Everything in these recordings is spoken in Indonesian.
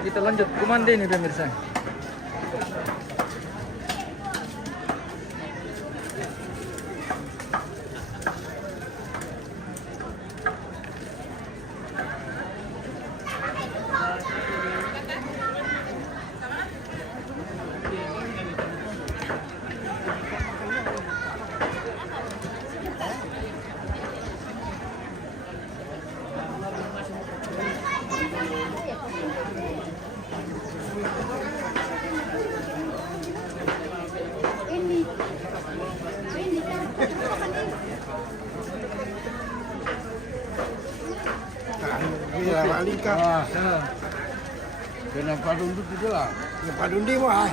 kita lanjut ke mandi nih pemirsa. Iya, Malika. Kenapa duduk itu lah? Ya Padundi mah.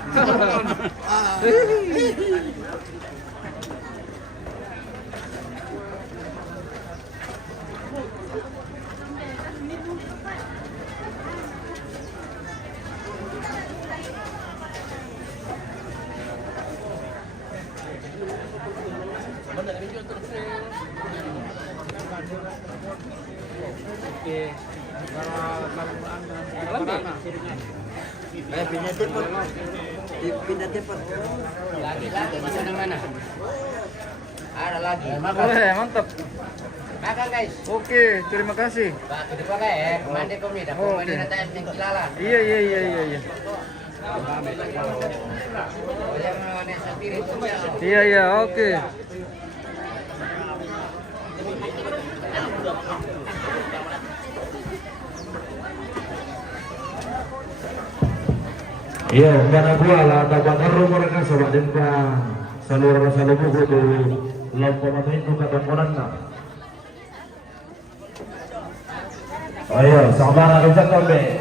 Pindah telepon. Pindah telepon. Lagi di sana mana? Ada lagi. Mantap. Makan guys. Oke, terima kasih. Pak, itu pakai ya. Mandi kami dah. Oke. Mandi nanti mengkilala. Iya. Iya, oke. Iya, karena gua lah tabakar rumor kan sobat dengka saluran saluran kudu lompat mata itu kata koran nak. Ayo, sabar ada sampai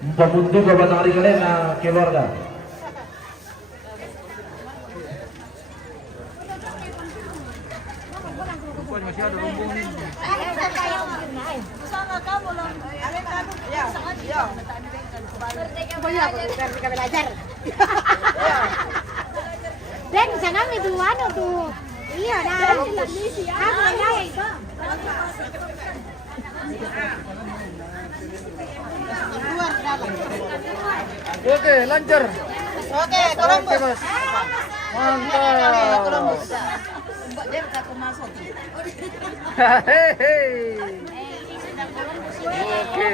empat buntu ke batang hari kalian nak keluarga. Masih ada rombong nih. Sana kamu loh. Belajar. Dan jangan itu anu tuh. Iya dah. Kamu naik. Oke, lancar. Oke, Columbus. Mas. Mantap. Dia aku masuk. Hehehe. Oke.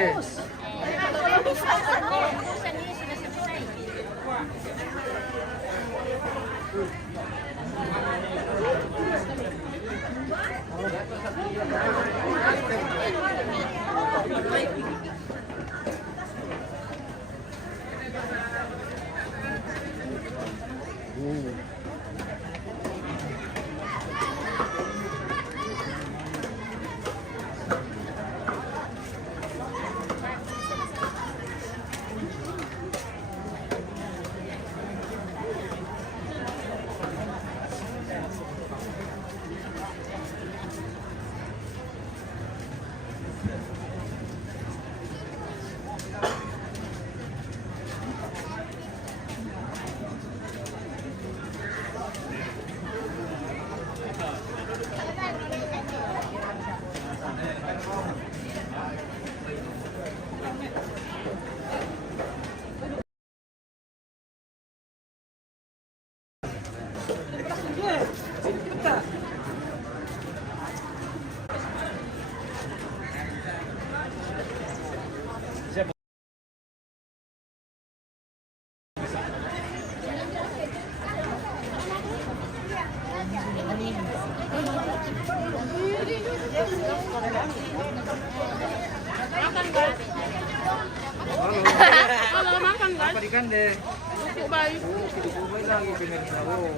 Halo, makan kan? Apa ikan deh? Cukup baik. Kumain lagi pemirsa. Oh.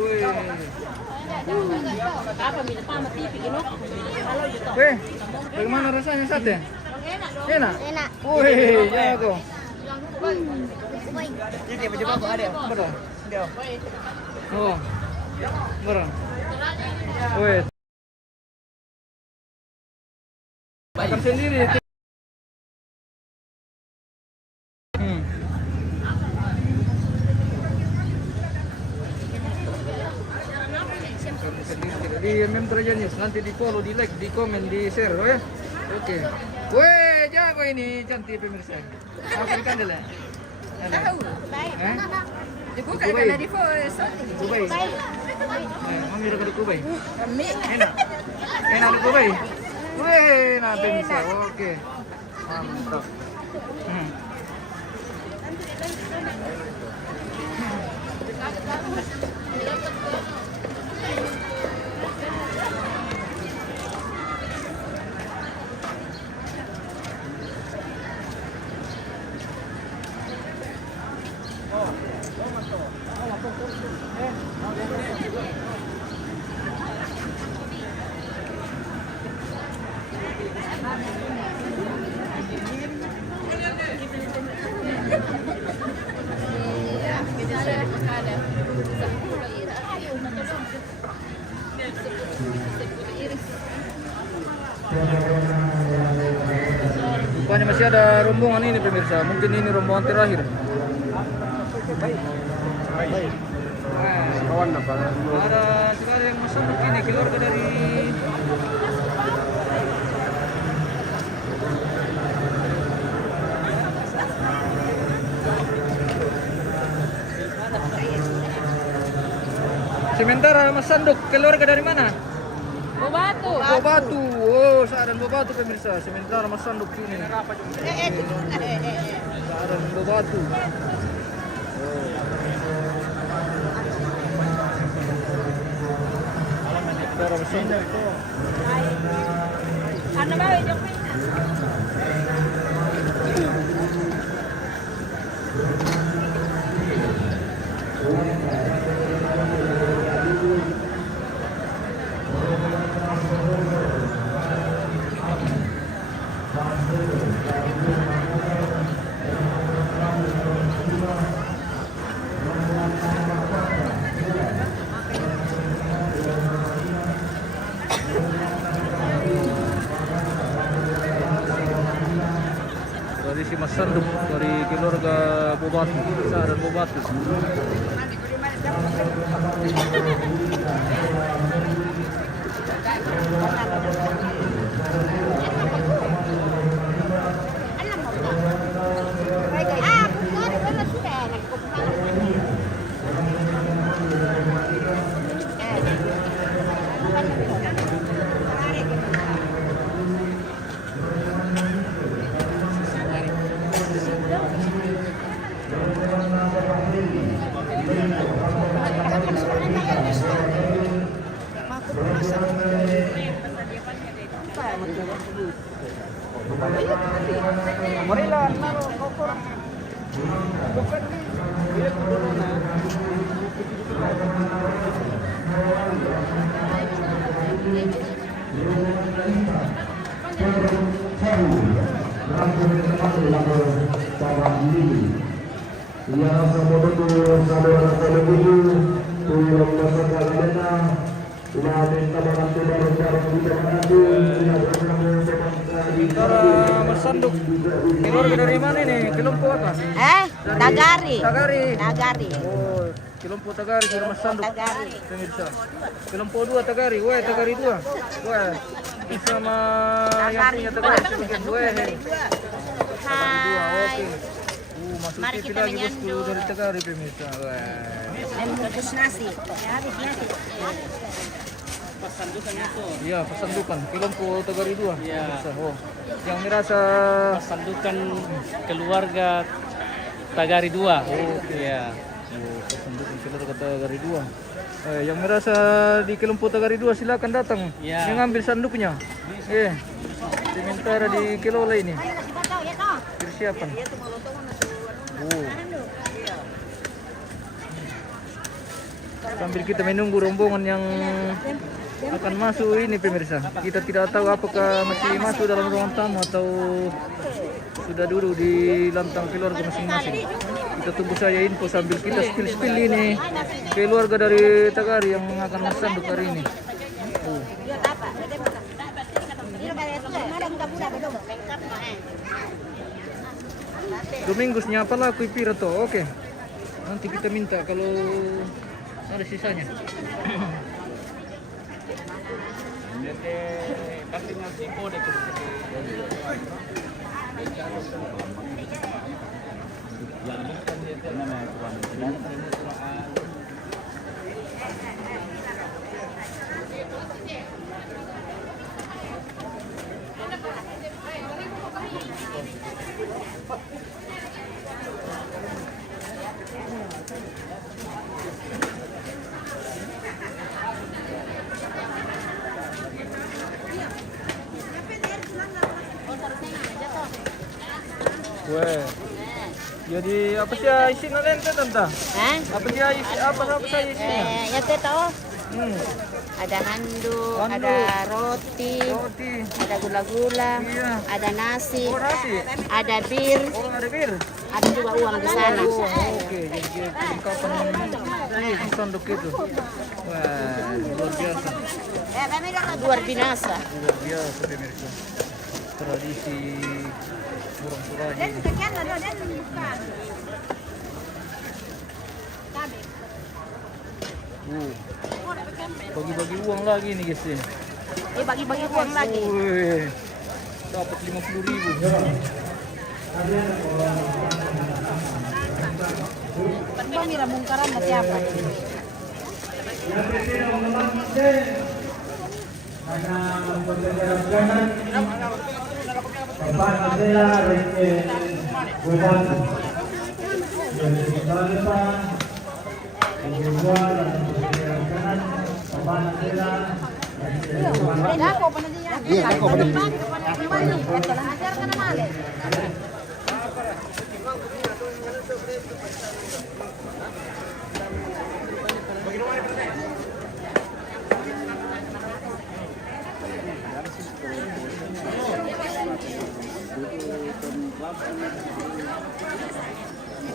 Wih. Apa minta pamit bikin Kalau gitu. Weh, bagaimana rasanya sate? Enak. Enak. Wih, jago. Ini dia coba ada. Betul. Oh. Betul. Wih. Makan sendiri. Sendiri. di member aja news. Nanti di follow, di like, di komen, di share, oh ya. Oke. Weh, jago ini cantik pemirsa. Apa ikan dulu? Tahu. Eh? Dibuka karena di voice. Kubai. Mami udah ke Kubai. Kami. Enak. Enak di Kubai. Weh, nah pemirsa. Oke. Mantap. Rupanya masih ada rombongan ini pemirsa. Mungkin ini rombongan terakhir. Kawan apa? Ada sekarang yang masuk ini keluarga dari sementara Mas Sanduk keluarga dari mana? Bobatu. Bobatu. Oh, Saadan Bobatu pemirsa. Sementara Mas Sanduk sini. Saadan Bobatu. Sementara Mas Sanduk. Ano ba yung dari si Mas Sanduk dari keluarga Bobatu, Saadan Bobatu. Mas Sanduk keluarga dari mana ini? Kelompo apa? Tagari. Tagari. Tagari. Oh, Kelompo Tagari sudah Mas Sanduk. Tagari. Pemirsa. Kelompo 2 Tagari. Wah, Tagari 2. Wah. Sama yang punya Tagari sedikit. Wah. Hai. Oke. Masuk Mari TV kita lagi bosku menyandung. dari Tagari pemirsa. Wah. Dan bungkus nasi. Ya, habis nasi. Pasandukannya tuh. Iya, pesandukan. Kelompo Tagari 2. Iya. Pemirsa. Oh. Yang merasa Pasandukan keluarga Tagari 2. Oke. Iya. Oh, pesandukan keluarga Tagari 2. Yang merasa di Kelompo Tagari 2 silakan datang. Ya. Mengambil sanduknya. Sementara di Kelola ini. Persiapan. Oh. Sambil kita menunggu rombongan yang akan masuk ini pemirsa. Kita tidak tahu apakah masih masuk dalam ruang tamu atau sudah duduk di lantang keluarga masing-masing. Kita tunggu saja info sambil kita spill ini keluarga dari Tagari yang akan masuk hari ini. Oh. Domingusnya apa laku pira toh? Oke. Nanti kita minta kalau ada sisanya. Kasihnya tipo deh. Weh. Jadi apa sih isinya lente tante? Hah? Apa sih apa sih isinya? Ya tahu. Hmm. Ada handuk, Handuk. ada roti, Roti. ada gula-gula, Iya. ada nasi, Oh nasi. ada bir, Oh ada bir. ada juga uang di sana. Oh, oke, jadi kelengkapan sanduk itu. Wah, luar biasa. Luar binasa. Luar biasa pemirsa. Tradisi orang Suraji. Bagi-bagi uang lagi nih guys ya. Bagi-bagi uang lagi. Wih, dapat 50.000. Bang Mira mungkaran na siapa?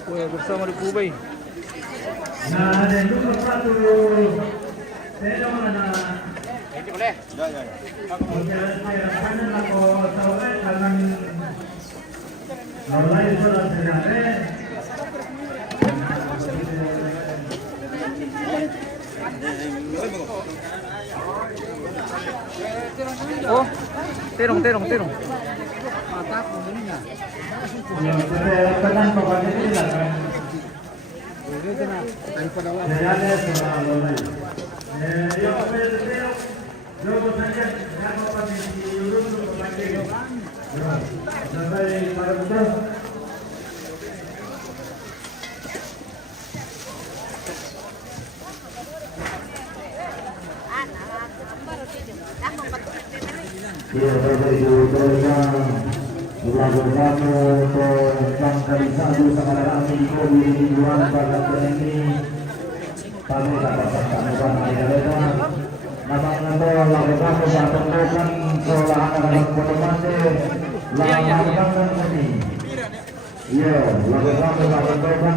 Wih, bersama di Kubay. Nah, ada dulu satu. Saya mana? Ini boleh. Kanan ako tahu dengan mulai sudah terjadi. Oh, terong. Ya, saya tenang pokoknya tidak kan. Terjadi sudah mulai. Yo saja jangan pakai diurus pakai. Sampai pada betul. Ya, Bapak Ibu teruskan lagu-lagu tentang kali satu sama kami di mingguan pada ini kami dapat sampaikan ayat-ayat nama-nama lagu-lagu yang tentukan seolah anak fotomate lagu-lagu ini. Iya, lagu-lagu yang tentukan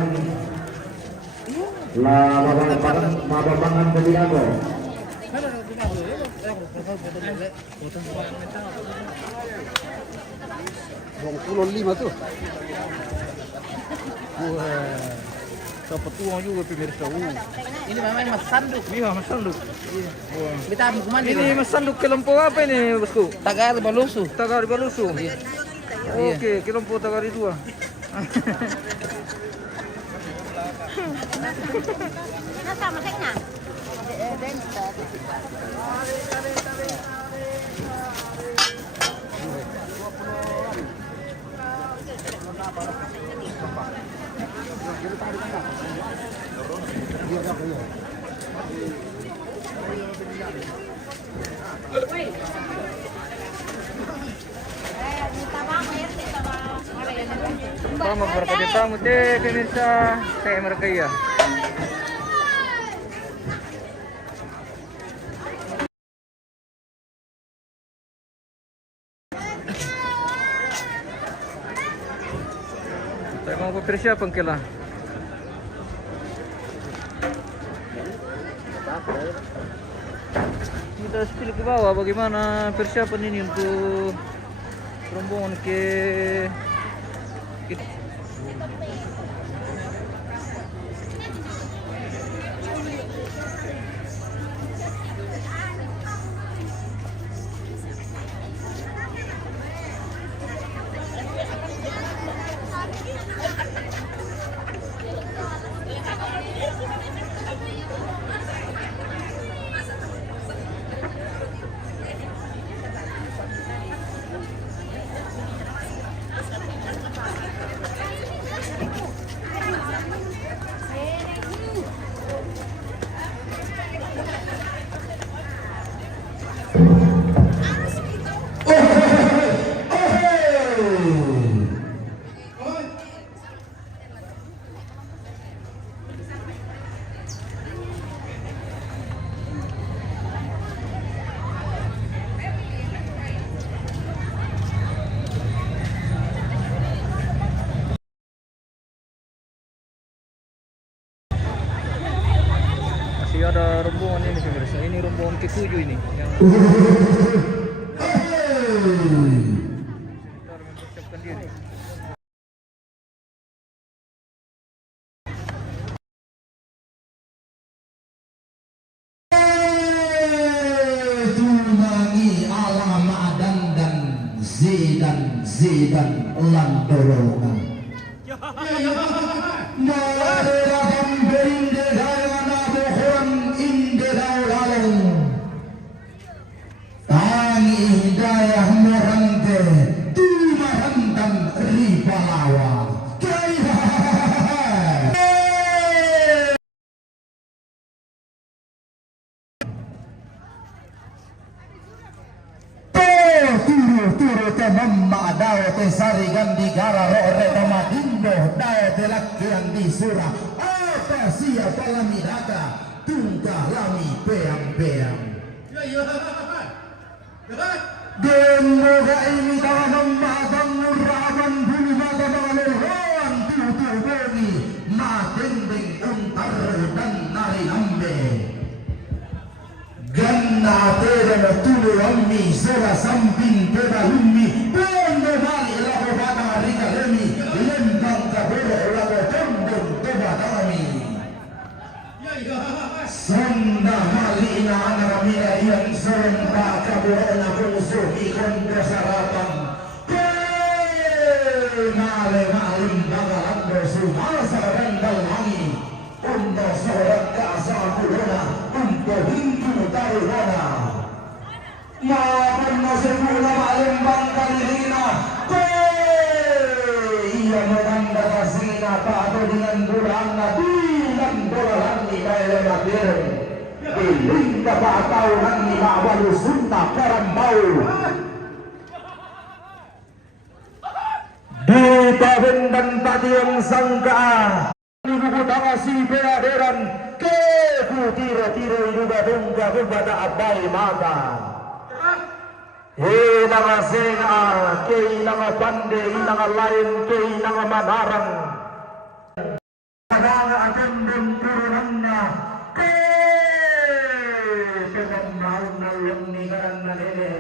lagu-lagu kebidato. lima tuh. Wah, dapat uang juga pemirsa. Ini namanya mas sanduk. Iya, mas sanduk. Wah. Kita kemana? Ini mas sanduk kelompok apa ini, bosku? Tagar Balusu. Tagari Balusu. Oke, kelompok Tagari 2. Sama sekna. Pertama berkati tamu teh pemirsa saya merkaya. Saya mau persiapan kela. Kita spill ke bawah bagaimana persiapan ini untuk rombongan ke Puju ini yang mempersiapkan diri. Tunangi alama dan zidan landorongan. Malahan berinde dayana bohong inde daulalong. Tangi hidayah morante tumarantan ripalawa. Turu te mamma dao te sarigan di gara rore te madindo dao te lakian di surah apa sia palamidata tungka lami peang-peang Demoga ini tangan matang muraban bulu mata mengaluran tutu bagi matendeng untar dan nari lambe Ganna terena tulu ammi sora samping pedalumi bondo bali laho bana rika lemi lembang kaboro laho tondong toba kami Sonda malina anamina yang serempa kaborona musuh ikon kesaratan male malim bagalan bersumasa rendal mangi untuk sorak kasar corona untuk hindu taruna maafkan nasibuna malembang kalihina ia menanda kasina atau dengan bulan nabi dan bulan ni kaya nakir biling kapatau nani ma'walu sunnah karambau di tahun dan tadi yang sangka ibu tangasi peladeran ke tiro juga dongga kepada abai mata nanga sena ke nanga pande nanga lain ke nanga manarang nanga akan turunanna ke pengemau nalung ni karana nene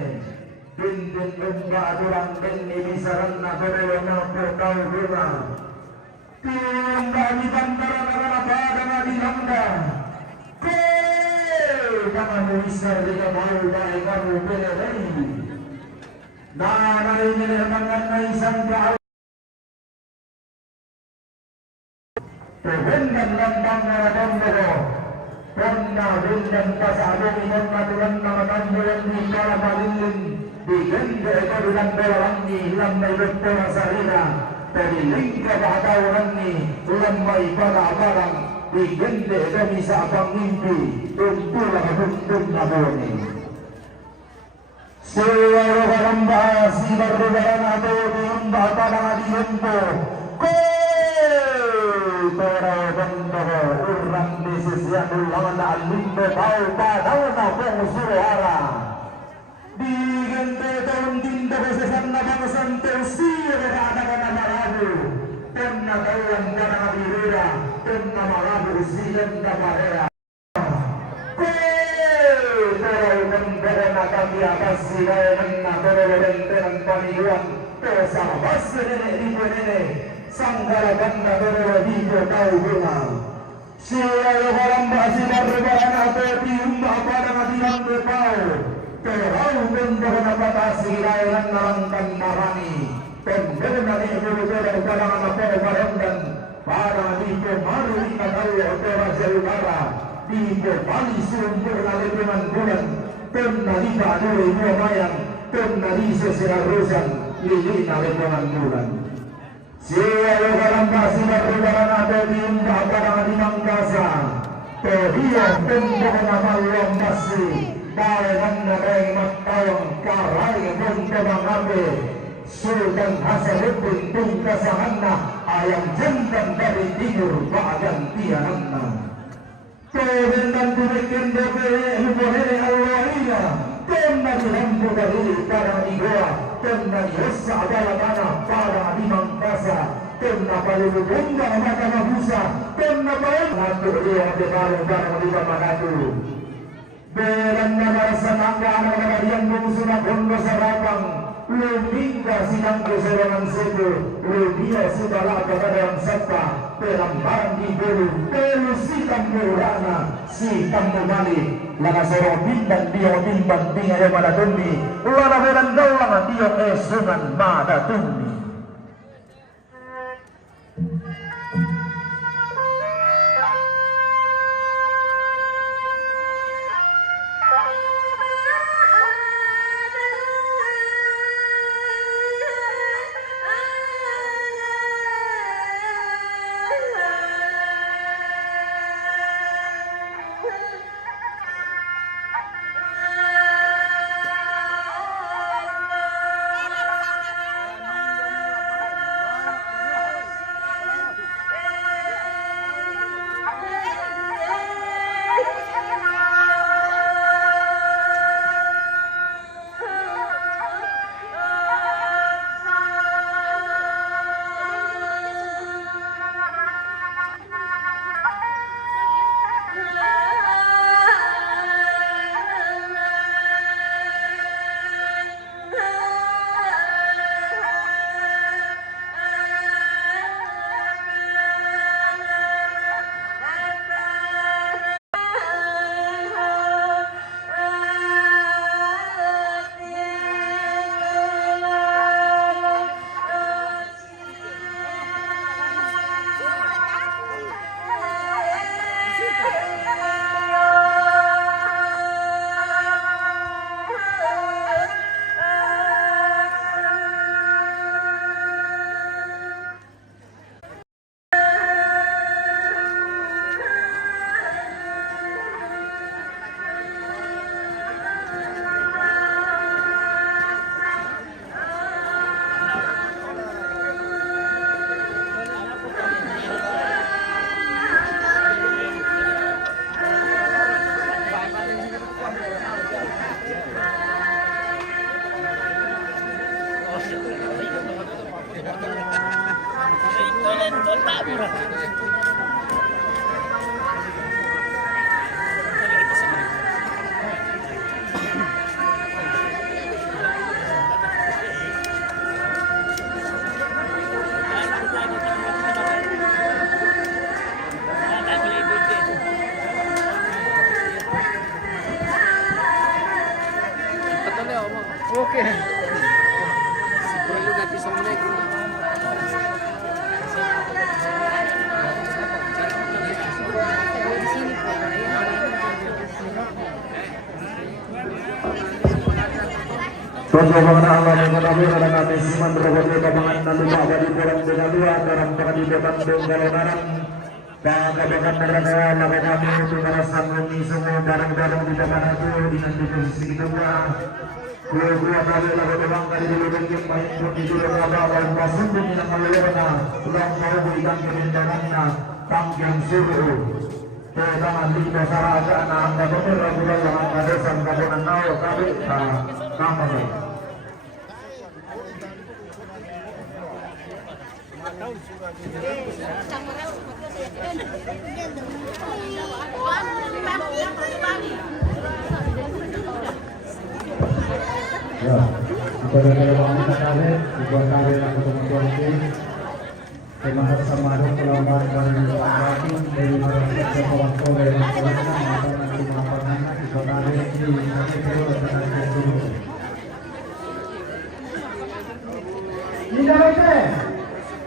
bindin benda durang bindi bisaranna berewana potau bunga Tinggal di bandara negara pada di Landa. Jangan bisa dengan mau dari kamu belai. Nana ini mengenai sangka. Tuhan lambang naradondo. Ponna bintang pasado inon natulan namakan bulan di kala malilin. Digende karulang bolang ni lamay doktor sarina. Pemiling kebahagiaan ini lemai pada barang digende demi sabang mimpi tuntulah hukum naboni seluruh barang bahasi berlebaran atau diumbah pada diumpo para bentuk orang di sisian ulangan alimbe bau padau napong suara digende daun tinta besesan nabang santelsir ada Tena kawan karena dirira, tena malabu silam kabarea. Terau menderena kami atas silayan terau menderena paniluan tersahabas nenek ibu nenek sanggara banda terau hijau kau bunga. Silayo orang basi berlebaran atau diumbah pada matian berpau. Terau menderena batas silayan nalangkan marani. Pembela ibu dari kalangan apa barangan para ibu maru ina tahu opera selubara ibu bali sumber laleman bulan penalita dulu ibu mayang penalisa serarusan lilina laleman bulan siapa dalam kasih berlebaran ada di umbah pada di mangkasa dia pembela malam masih bayan nagai matayang karai pembela ngabe Sultan Hasanuddin Pungkasahanna ayam jantan dari timur badan tiananna Tuhan dan tunekin dobe hubungan Allah ina Tena dilampu dari para igoa Tena diosa adalah tanah para di mangkasa Tena paling bunda mata mahusa Tena paling ngatur dia di barang-barang di manatu Belanda Sananga Anak-anak Bungsu Nagondo Sarabang Lumingga Sidang Keserangan Sebu Lumia Sudara Keadaan Sabta Pelambaran di Bulu Pelu Sitam Murana Sitam Mumali Lana Sorong Bintang Dio Timbang Tinga Yamada Tumbi Lana Beran Daulang Dio Esungan Mada Tumbi. Oke. Perlu ganti sama Perjuangan Allah mengenai anak Siman berbagai kabangan lalu pada di dalam benalua dalam di depan donggalan pada bahkan mereka lakukan kami untuk merasa mengi semua barang-barang di depan itu dengan posisi kedua dua kali lalu memang kali di lubang yang baik untuk di dalam kapal pasung di dalam malena ulang mau berikan kemenangannya tangkian suruh tangan di masyarakat anak anda beberapa yang ada sampai kabunan nau kali kamar. Ya, kepada wanita kalian, buat kalian aku teman-teman ini, terima kasih sama ada pelawak dari Batu dari masyarakat kawan Korea dan Korea atau nanti lapangan kita kalian di nanti kedua dan kedua. Nidarete,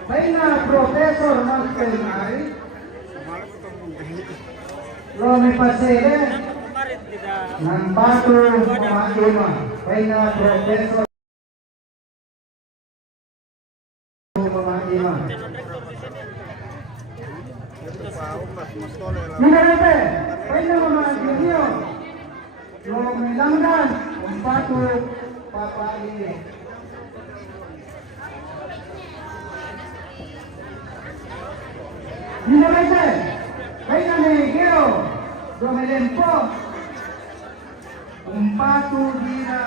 baina Profesor Markenai, Rome Pasere, ng Batu Mahima, baina Profesor Mahima. Nidarete, baina Mama Junior, Rome Langdan, ng Batu Papa ini. Nidarete, baina Negeo, Romelempo, Umpatu Dina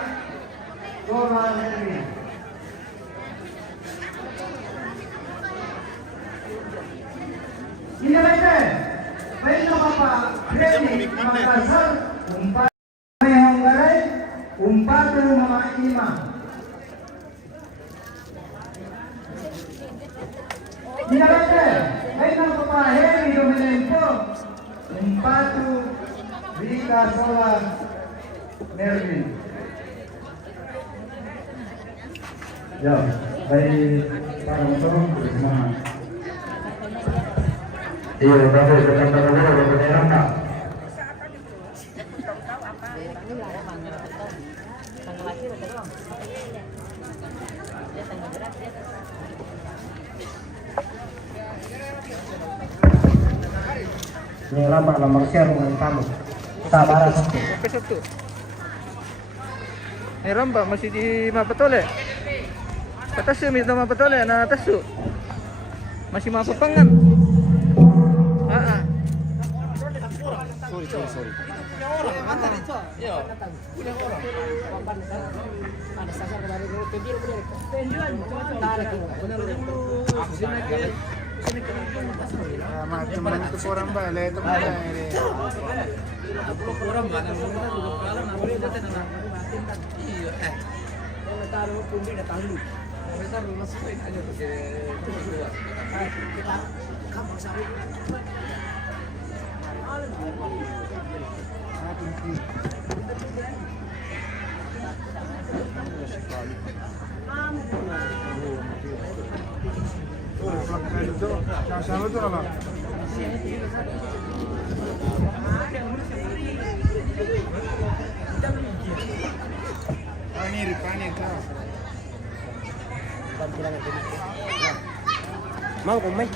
Dora Lermi. Nidarete, baina Papa Remi Makassar, Umpatu Mama Ima. Dinalate, Reina Pamaheri Dominenko. Umpatu Rika Sola Mervin. Ya, baik para motor semangat. Iya, tapi dekat dulu berpenyerang tak? Ini lambat share dengan kamu. Sabar satu. Sampai satu. Ini ramba masih di Mapatole. Patasu minta Mapatole na tasu. Masih mapapangan. Sorry. Macam itu orang balik itu sama tu apa? Panik tu. Mau kau mai?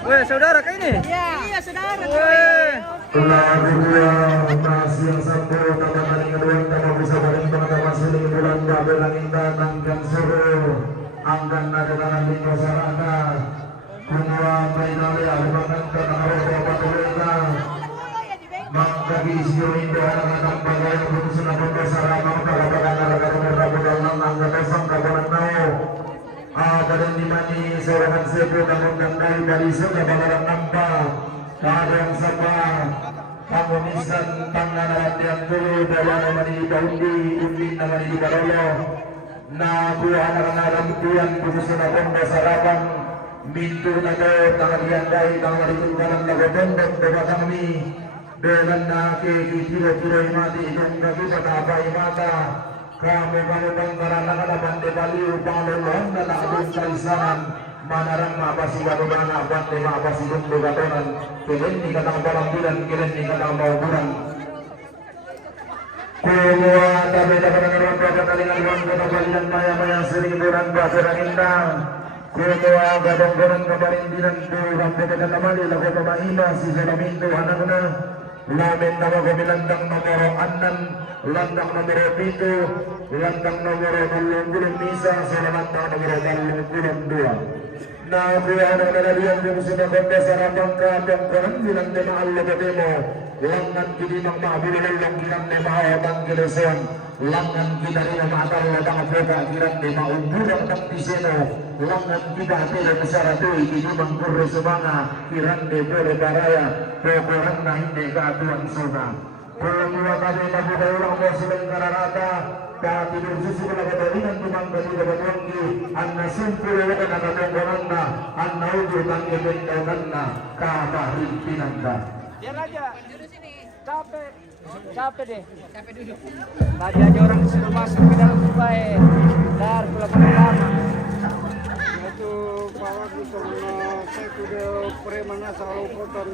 Weh, saudara kah ini? Iya, saudara. Weh. Telah kedua operasi yang satu tambah kedua tambah bisa bareng teman-teman siling bulan babel langit tangan seru angkan ada tangan di masyarakat kedua mainali alibakan karena harus dapat mereka maka bisio indah anak-anak bagai berusaha dapat bersama kalau kadang-kadang mereka berdalam angka besar kapan tahu dan di mana seorang sepuh dan dari surga balaran nampak kadang sama pengunisan tangan latihan dulu dalam nama di Daundi Undin nama di Barolo na buah anak-anak rambuan khususnya Bondo Sarapan mintu nato tangan yang baik tangan di tunggalan lagu tondok dewa kami dengan na kiro-kiro mati ikon gabi pada apa mata kamu bangkaran anak-anak de baliu panglolong dan abun kaisaran manarang mabasi gadongan abad de mabasi dumbo gadonan kelen ni katang balang bulan kelen ni katang bau bulan kumua tabe dapat ngerondo katalingan wan kota balian maya-maya sering buran basara indang kumua gadong-gadong kabarindinan tu rampe kata mali lagu pemaina si salamintu anak-anak lamin nama kami landang nomor 6 landang nomor 7 landang nomor 20 misa landang nomor 22 na kuya na nalalian yung sinaganda sa rapang kapang kanan bilang de maalo katemo langan kini mang mabilang lang kinang de maawatang kiluson langan kita rin ang maatal na tangapoka kinang de maubulang tang diseno langan kita tila nasaratoy kini mang kurro sumanga kirang de pole baraya pokorang na hindi kaatuan soga kung mga kami mabukaurang mo silang kararata tidur susu na kadalingan tumang kanila batwanggi ang nasimpuro na nakatunggaran na ang naudo ng ibentagan na kaparimpinan ka. Diam aja. Capek. Capek deh. Capek duduk. Tadi aja orang disuruh masuk ke dalam supaya dar pulang lama. Itu bawa gitu. itu dia preman asal kotor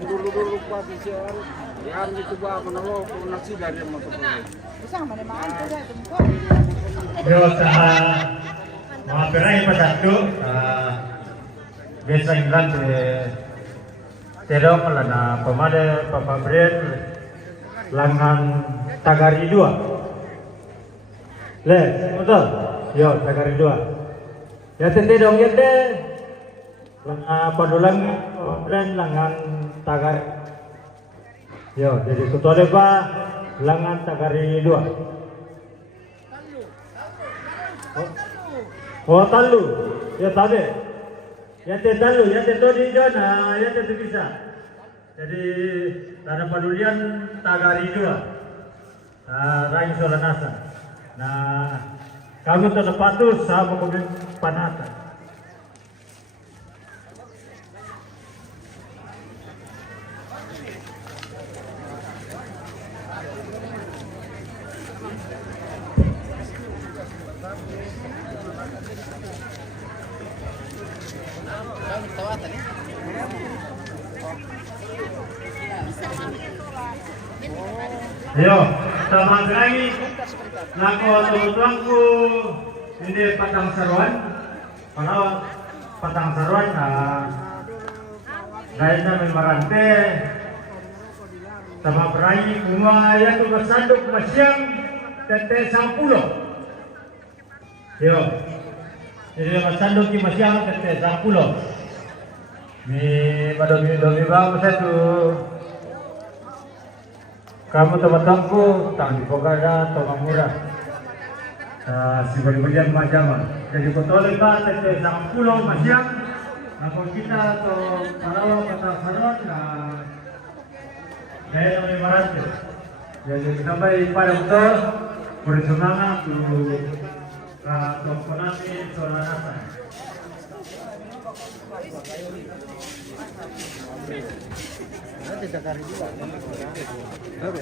dulu pati siar yang itu bah menolak nasi dari masuk. Yo sa mga peray pasado desa England terong lah na pamade papabrel langan Tagari 2. Le, betul? Yo Tagari 2. Ya terong yete lang padulang langan Tagari. Yo jadi kutole ba langan Tagari 2. Oh talu, ya tabe, ya talu, ya todi jona, ya itu bisa. Jadi tanah padulian Tagari 2, Raing Solanasa. Nah, kamu tetap patuh sama mobil panata. Ayo, sama lagi. Nako tuangku ini Patang Saruan. Kalau Patang Saruan, lainnya memarante sama berai bunga yang tu bersanduk masyam tete 10. Yo, jadi bersanduk di masyam tete 10. Ni domi bang satu. Kamu teman-temanku tang di Pogada atau murah. Si bagi-bagian macam. Jadi kotole ba tete 10 masyam. Ako kita atau parawa kata sarot gaya namin marante. Jadi sampai pada betul bersemangat untuk komponasi Solanasa.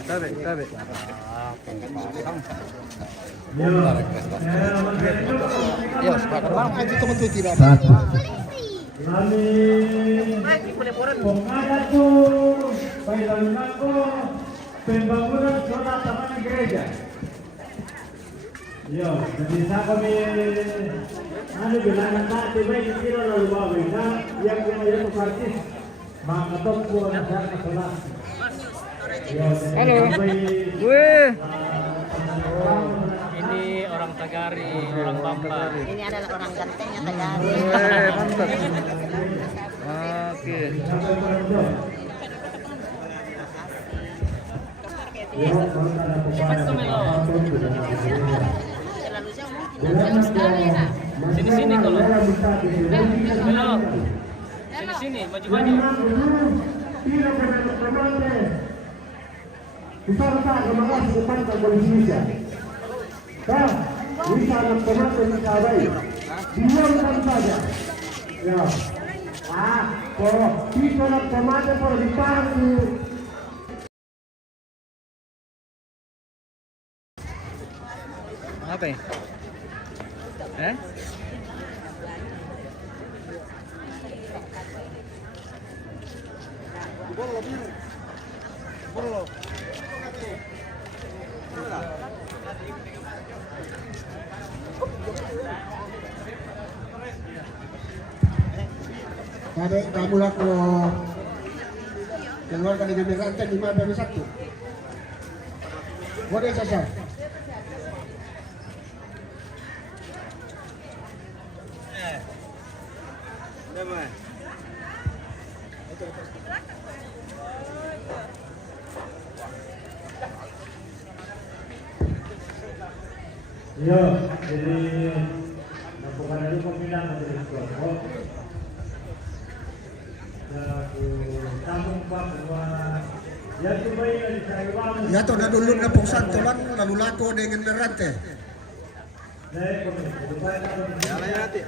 Tabe. Pembangunan zona taman gereja. Yo, jadi saya kami bilangan tadi baik kira lalu bawa yang kemudian partis mengatok buat acara kelas. Halo. Wih. Ini orang Tagari, orang Bamba. Ini adalah orang gantengnya Tagari. Mantap. Oke. Sini kalau. Belok. Sini, maju. Bisa kemarin depan kantor Indonesia. Bisa anak kemarin disabai. Diamkan saja. Ya. Kalau bisa anak kemarin kalau dipanggil. Apa ya? Pada kamu lah kalau keluarkan dengan rantai 5-1. Boleh saja. Yo, jadi bukan ada pemilihan dari kelompok. Tampung bahwa ya supaya dari Taiwan. Ya toh dah dulu na pungsan tulan lalu lako dengan merante. Jalan nanti.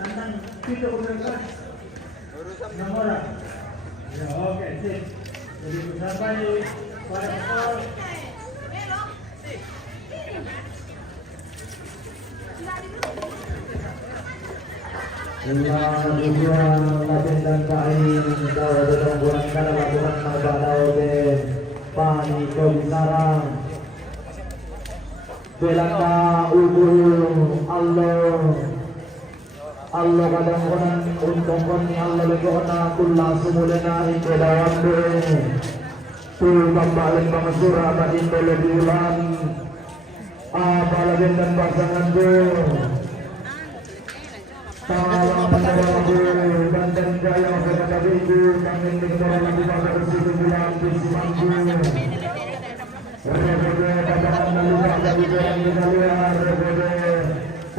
Kita berdebat. Nomor. Ya oke sip. Jadi sampai pada Tujuan Latin dan Kain Kau bertanggungan karena lakukan Nabadao de Pani Komisarang Belanda Ubul Allah kadang-kadang untung koni Allah legona kulla sumulena ito dawan doe Tul pambalin mga sura kadin dole bulan Apalagin dan pasangan doe Salam mendawaku Banten jaya sekadabiku Kangin dengan lagu bakar situ bulan Bisimangku Rebede babakan naluka Jadi berang di luar Rebede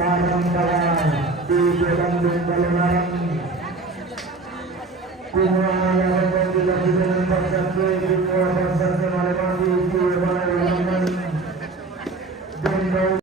Karang-karang Di Bandung Balunan Kumalang yang dilakukan Pasang ke Kumua pasang ke Malamandi Kumalang Bendau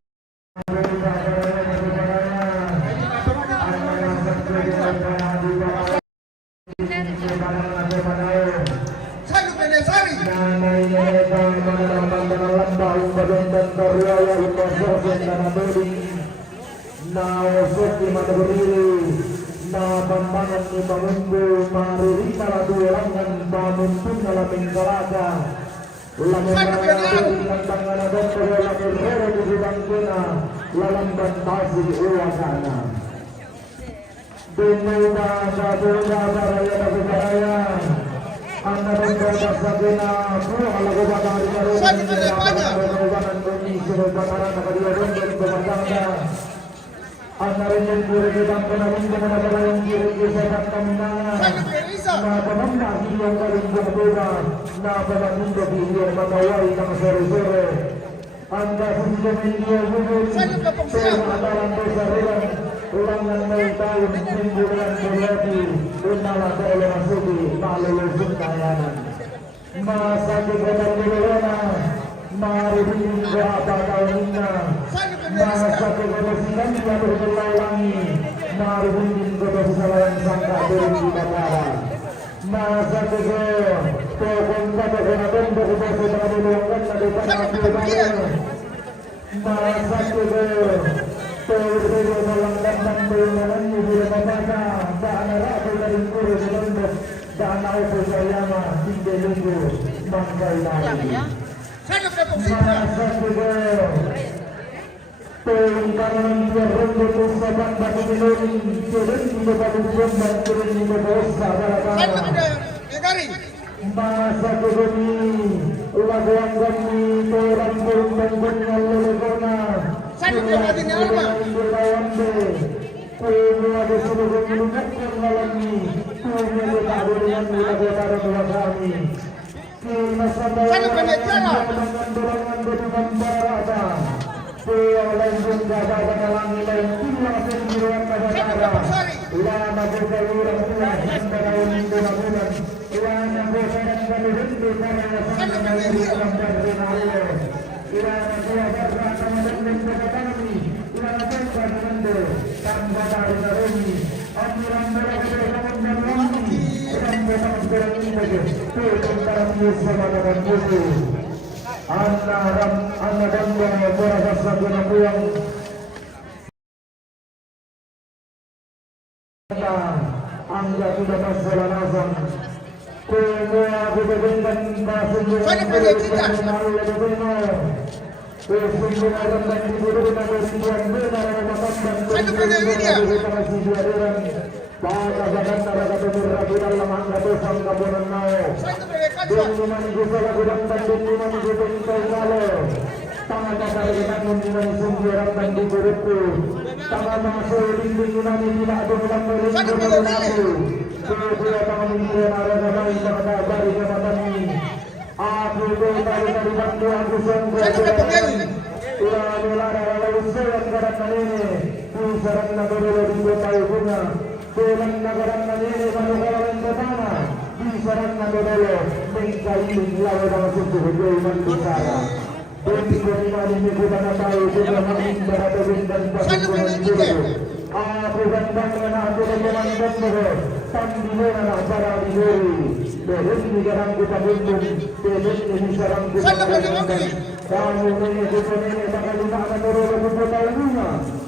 Kamu ini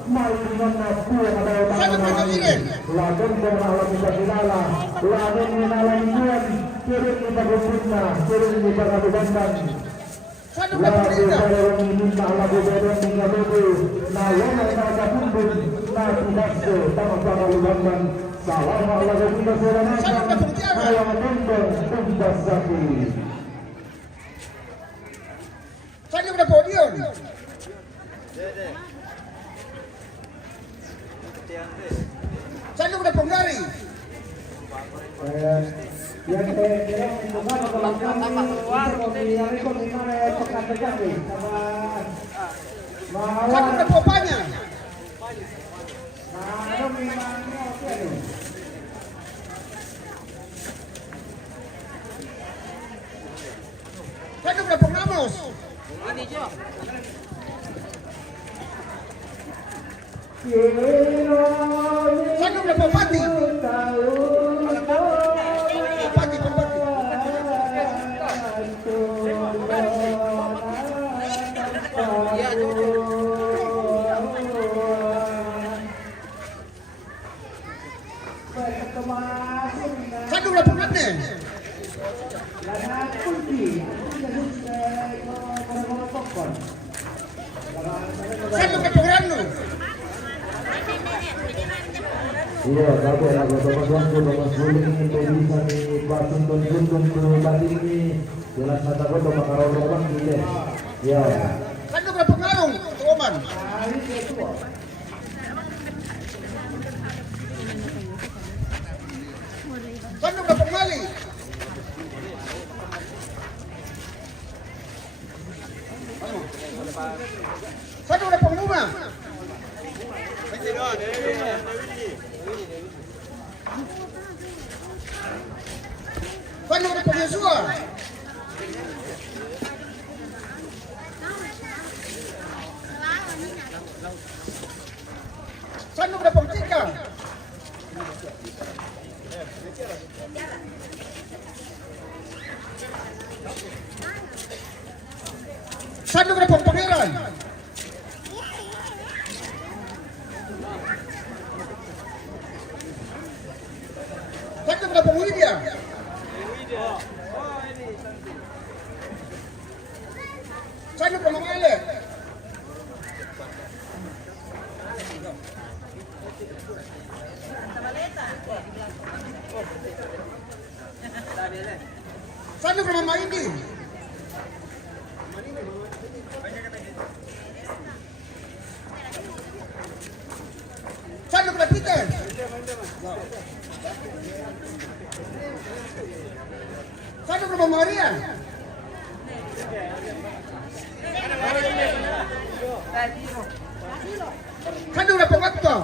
Mai dengan buah adalah tangan lagun berhala bisa dilala lagun menalan buan turun di bagusnya turun di bagadubandan lagu berorang ini lagu berorang tinggal itu nawan naga pundun nasi nasi tangan lubandan salah lagu kita serangan ayam bundung tuntas sakti. Saya udah podium. Saya udah penggari. Yang kira-kira mendengar kalau kami memilih komentar pekan terjadi sama Saya udah popanya. ada memangnya oke nih. Saya udah pengamos. Saya udah popati. Popati. Saya udah pengadil. Saya udah pengranu. Iya, tapi ada teman-teman sudah suling ini bisa di Batun ke Bali ini jelas mata kau tuh bakal orang gitu. Ya. Saya udah pengarung, Oman. Saya udah pengali. Saya udah pengguna. Saya udah pengesua. Saya udah pengcika. Saya udah pengpangeran. Saya udah pengwidya. Saya udah pengale. Saya udah Mama Indi. Saya udah Peter. Saya udah Mama Maria. Saya udah Pengakta.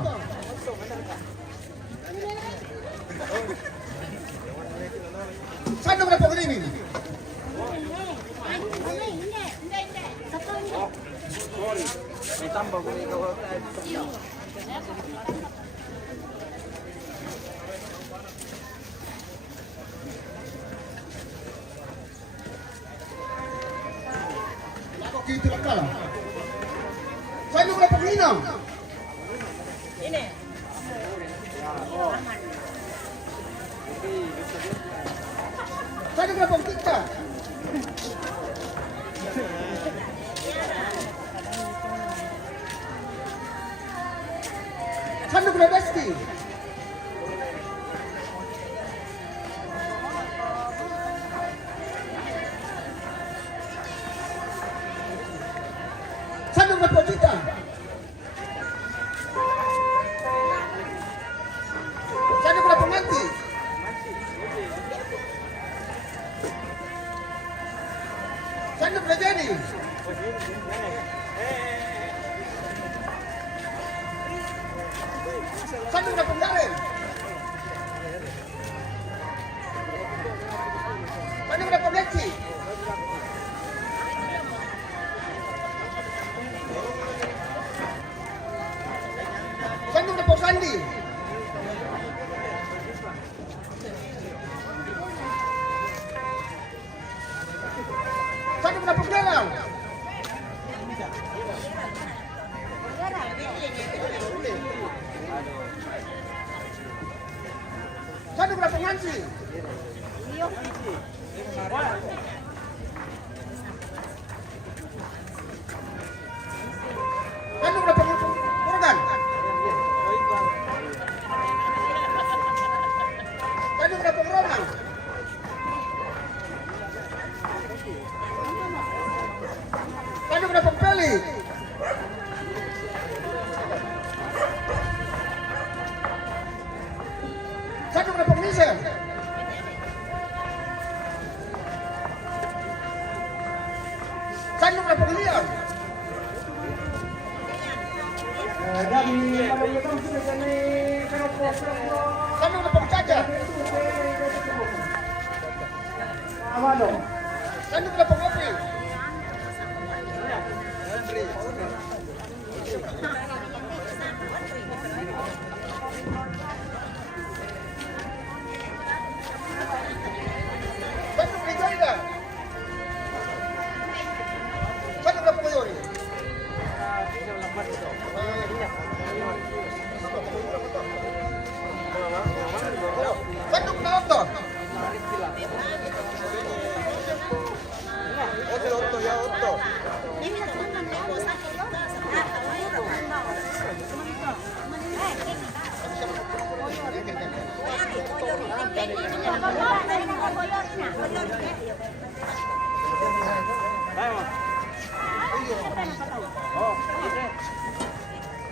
Saya udah Pengrini. Ditambah ko ikaw. Ako kito lang ka. Saya udah Pengina. Saya udah Pengkita. Saya udah Besti. Saya udah Pojita. Saya udah Pemanti. Saya udah Jenny. Saya udah Penggaren. Saya udah Pemeci. Saya udah Posandi. Saya udah Penggalang. Isi. Kandung na pangurgan. Kandung na pangurgan. Kandung na pangpeli. Kandung na pangmisen. Kandung na panglian. Kandung na pangcaca. Kandung na pangopi. Kandung na jaida. Kandung na pangayori. Kandung na otot.